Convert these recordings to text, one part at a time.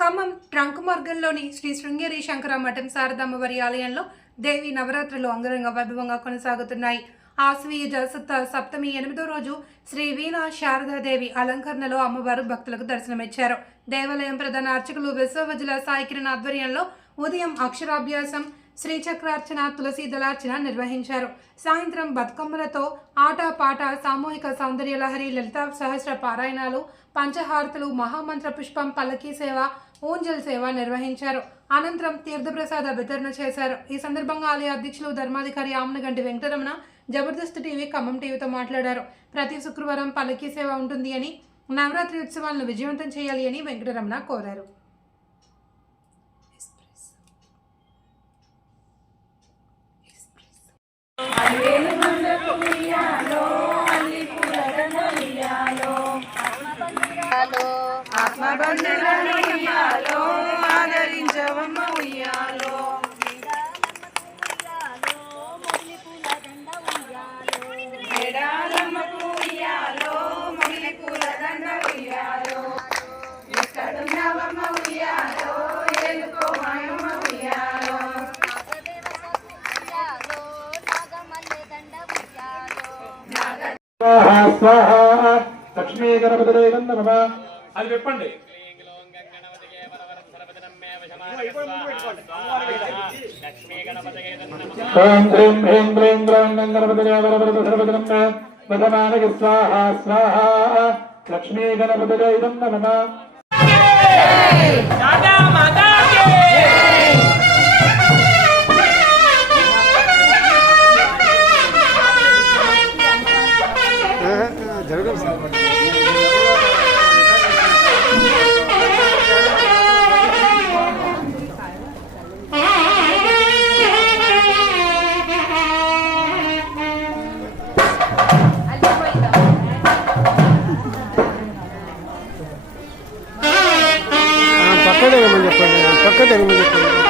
Khammam trunk మార్గంలోని శ్రీ శృంగేరి శంకర మఠం శారదామ్మవారి ఆలయంలో దేవి నవరాత్రులు అంగరంగ వైభవంగా కొనసాగుతున్నాయి. ఆశ్వీయుజ సుత్త సప్తమి ఎనిమిదో రోజు శ్రీ వీణ శారదాదేవి అలంకరణలో అమ్మవారు భక్తులకు దర్శనమిచ్చారు. దేవాలయం ప్రధాన అర్చకులు విశ్వవజుల సాయికిరణ్ ఆధ్వర్యంలో ఉదయం అక్షరాభ్యాసం శ్రీచక్రార్చన తులసి దళార్చన నిర్వహించారు. సాయంత్రం బతుకమ్మలతో ఆట పాట సామూహిక సౌందర్య లహరి లలిత సహస్ర పారాయణాలు పంచహారతులు మహామంత్ర పుష్పం పల్లకీ సేవ ఊంజల్ సేవ నిర్వహించారు. అనంతరం తీర్థప్రసాద వితరణ చేశారు. ఈ సందర్భంగా ఆలయ అధ్యక్షులు ధర్మాధికారి ఆమనగంటి వెంకటరమణ జబర్దస్త్ టీవీ ఖమ్మం టీవీతో మాట్లాడారు. ప్రతి శుక్రవారం పల్లకీ సేవ ఉంటుంది అని నవరాత్రి ఉత్సవాలను విజయవంతం చేయాలి అని వెంకటరమణ కోరారు. ఆత్మబంధులను ఉయ్యాలో ఆదరించవమ్మ ఉయ్యాలో. ఉయ్యాలో పూల దండ ఉయ్యాలో. ఎక్కడున్నావమ్మ లక్ష్మీ గణపతి నమ. అది చెప్పండి. ఓం హ్రీం హ్రీం క్లీం గ్రౌం గణపతి వరవరత సర్వతి నమ వదమానకి స్వాహ స్వాహ. లక్ష్మీ గణపతి నమ. పక్క Hakikaten umut.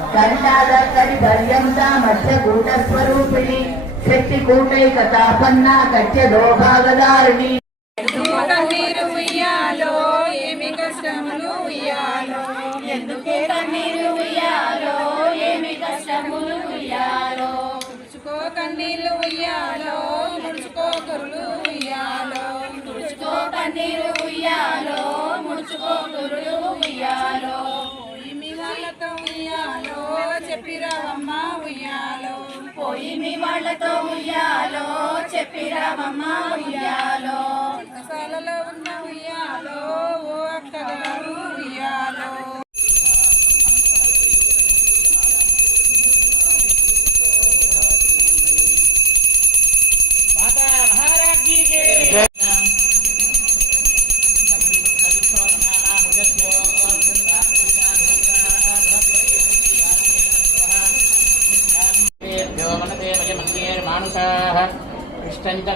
కంఠాదక్కడి పర్యంత మధ్య కూట స్వరూపిణి శక్తి కూటైక దోభాగదారిణి. కన్నీరు ఉయ్యాలో? ఏమి కష్టములు ఉయ్యాలో? ఎందుకే కన్నీరు ఉయ్యాలో? ఏమి కష్టములు ఉయ్యాలో? తుడుచుకో కన్నీళ్ళు ఉయ్యాలో ముడుచుకో కరులు ఉయ్యాలో. ముడుచుకో కన్నీరు ఉయ్యాలో ముడుచుకో గురులు ఉయ్యాలో. వాళ్ళతో ఉయ్యాలో చెప్పిరామమ్మ ఉయ్యాలో. वेदाः पृष्टञ्च